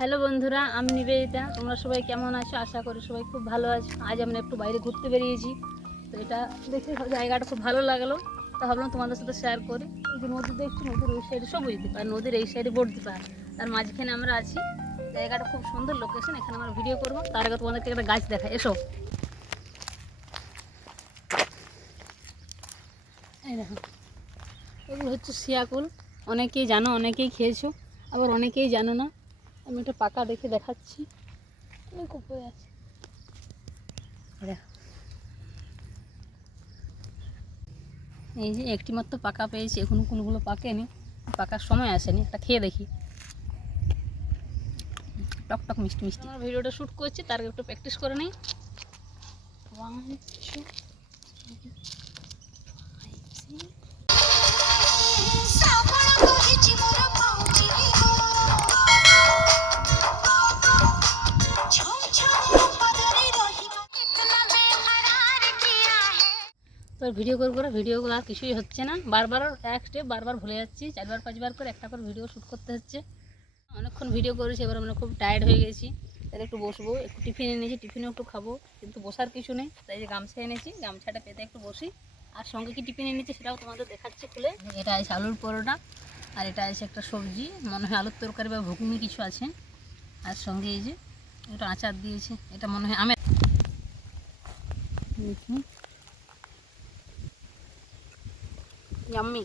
Hello বন্ধুরা, আমি নিবেদিতা। তোমরা সবাই কেমন আছো? আশা করি সবাই খুব ভালো আছো। আজ আমরা একটু বাইরে ঘুরতে বেরিয়েছি, তো এটা দেখে জায়গাটা খুব ভালো লাগলো, তো ভাবলাম তোমাদের সাথে শেয়ার করি। এই যে নদী দেখছি, নদীর ওই সাইডে সবুজ দ্বীপ আর নদীর এই সাইডে বর্দি পাহাড়, তার মাঝখানে আমরা আছি। জায়গাটা খুব সুন্দর লোকেশন, এখানে আমরা ভিডিও করবো। তার আগে তোমাদেরকে একটা গাছ দেখাই, এসো। এই দেখো, এগুলো হচ্ছে শিয়াকুল। অনেকেই জানো, অনেকেই খেয়েছো, আবার অনেকেই জানো না। আমি একটা পাকা দেখে দেখাচ্ছি, অনেক উপরে আছে। এই যে একটি মাত্র পাকা পেয়েছি, এখন কোনগুলো পাকেনি, পাকার সময় আসেনি। একটা খেয়ে দেখি, টক টক মিষ্টি মিষ্টি। আমার ভিডিওটা শ্যুট করছি, তার একটু প্র্যাকটিস করে নিই। 1 2 তো ভিডিও করে ভিডিওগুলো আর কিছুই হচ্ছে না, বারবার এক স্টেপ বারবার ভুলে যাচ্ছি। 4বার 5বার করে একটা করে ভিডিও শ্যুট করতে হচ্ছে। অনেকক্ষণ ভিডিও করেছি, এবার আমরা খুব টায়ার্ড হয়ে গেছি। তাহলে একটু বসবো, একটু টিফিন এনেছি, টিফিনেও একটু খাবো, কিন্তু বসার কিছু নেই। তাই যে গামছা এনেছি, গামছাটা পেতে একটু বসি। আর সঙ্গে কি টিফিন এনেছি সেটাও তোমাদের দেখাচ্ছি খুলে। এটা আছে আলুর পরোটা, আর এটা আছে একটা সবজি, মনে হয় আলুর তরকারি বা ঘুগনি কিছু আছে। আর সঙ্গে এই যে এটা আচার দিয়েছে, এটা মনে হয় আমের। ইয়াম্মি।